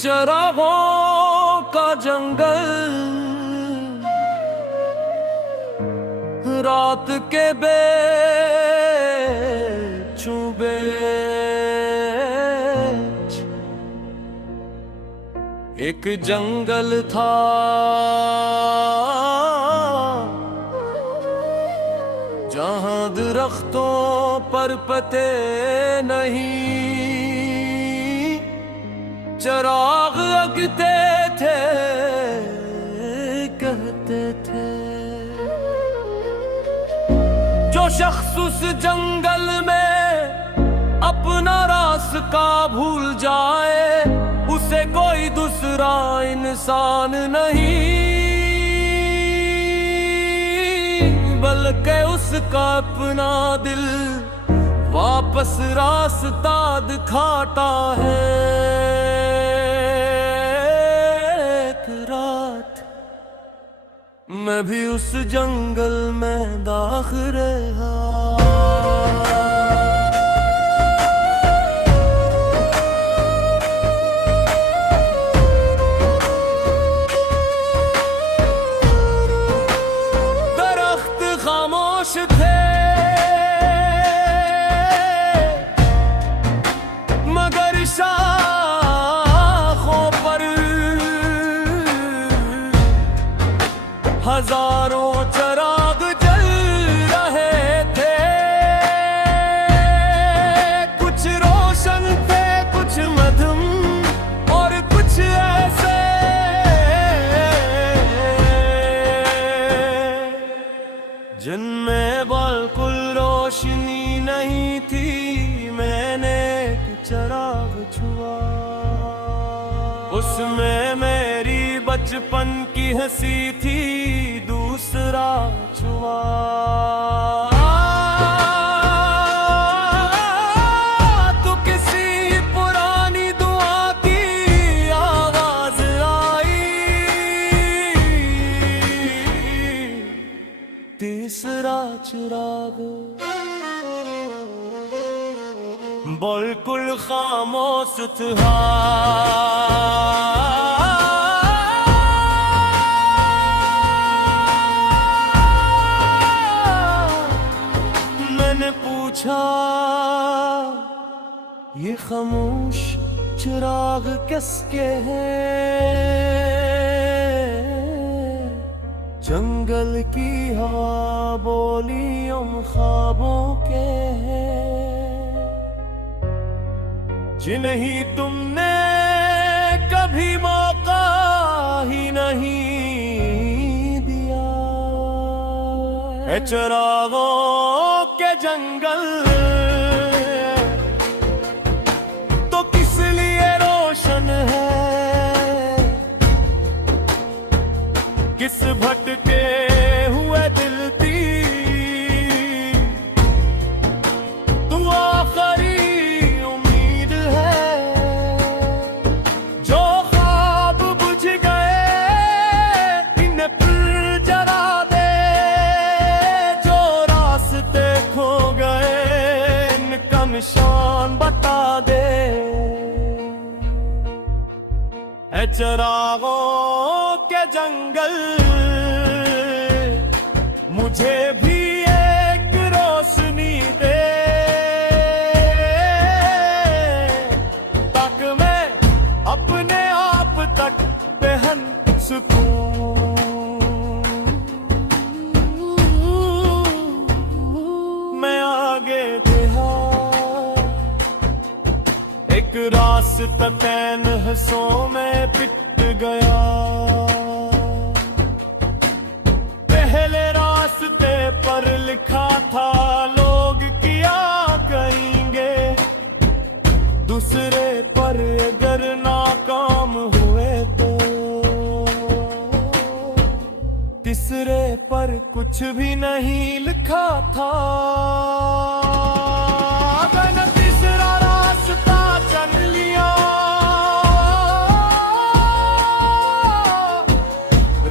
चरागों का जंगल, रात के बेचूं बेच। एक जंगल था जहां दरख्तों पर पते नहीं, चराग लगते थे कहते थे। जो शख्स उस जंगल में अपना रास्ता भूल जाए, उसे कोई दूसरा इंसान नहीं, बल्कि उसका अपना दिल वापस रास्ता दिखाता है। एक रात मैं भी उस जंगल में दाखिल रहा। दरख्त खामोश थे मगर शाखों पर हजारों चराग जल रहे थे। कुछ रोशन थे, कुछ मध्यम और कुछ ऐसे जिनमें बिल्कुल रोशनी नहीं थी। मैंने एक चराग छुआ, उसमें मेरी बचपन की हंसी थी। दूसरा छुआ तो किसी पुरानी दुआ की आवाज आई। तीसरा चिराग बिल्कुल खामोश था। मैंने पूछा, ये खामोश चिराग किसके हैं? जंगल की हवा बोली, हम ख्वाबों के हैं जिन्हें तुमने कभी मौका ही नहीं दिया। है चिरागों के जंगल तो किस लिए रोशन है? किस भटके हुए दिल की तू आखिरी उम्मीद है? जो ख्वाब बुझ गए इन्हें फिर जरा दे, जो रास्ते खो गए इनका निशान बता दे। है चिरागों के जंगल मुझे भी एक रोशनी दे, ताकि मैं अपने आप तक पहन सकूं। मैं आगे बढ़ा, एक रास्ता तैन हंसों में पिट गया। पहले रास्ते पर लिखा था लोग क्या कहेंगे, दूसरे पर अगर नाकाम हुए तो, तीसरे पर कुछ भी नहीं लिखा था। मैंने तीसरा रास्ता चुन लिया,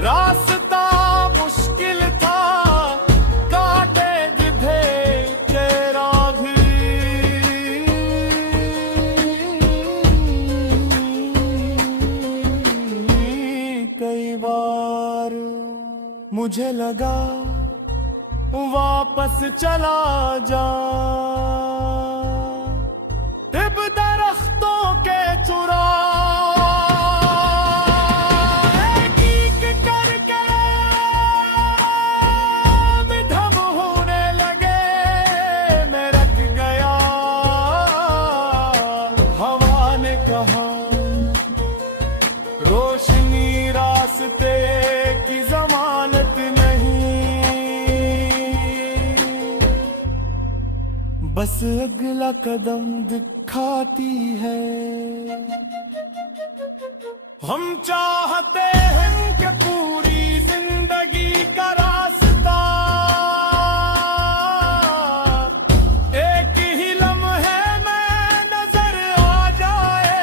रास्ता मुश्किल था, काटे जिधे चिराग। बार मुझे लगा वापस चला जा, तिब दरख्तों के चुरा एक करके मिधम होने लगे, मैं रख गया। हवा ने कहा रोशनी रास्ते की जमानत नहीं, बस अगला कदम दिखाती है। हम चाहते हैं कि पूरी जिंदगी का रास्ता एक ही लम्हे में नजर आ जाए,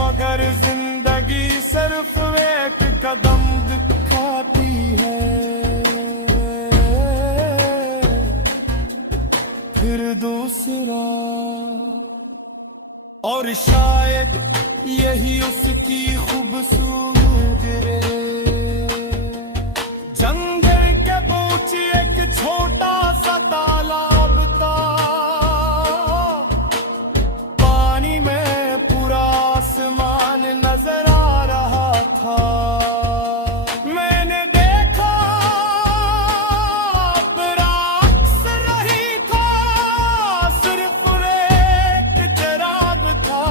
मगर जिंदगी सिर्फ एक कदम दिखाती है, फिर दूसरा, और शायद यही उसकी खूबसूरती रे। जंगल के बीच एक छोटा सा तालाब था, पानी में पूरा आसमान नजर आ रहा था। मैंने देखा बरक्स रही था, सिर्फ एक चिराग था।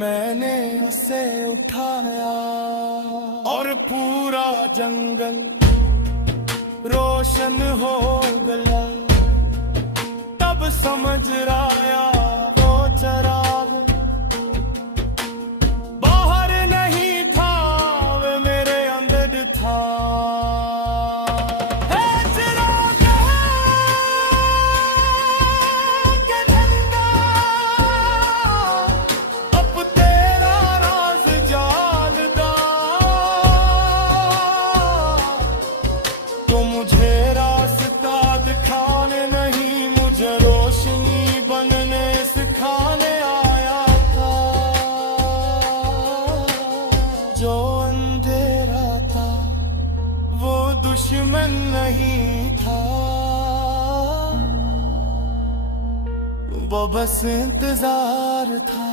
मैंने उसे उठाया और पूरा जंगल रोशन हो गया। तब समझ आया वो चिराग बाहर नहीं था, वो मेरे अंदर था। है चिराग के झंडा, अब तेरा राज जालदा, तो मुझे रास्ता दिखाने नहीं, मुझे रोशनी बनने सिखाने आया था। जो अंधेरा था वो दुश्मन नहीं था, वो बस इंतजार था।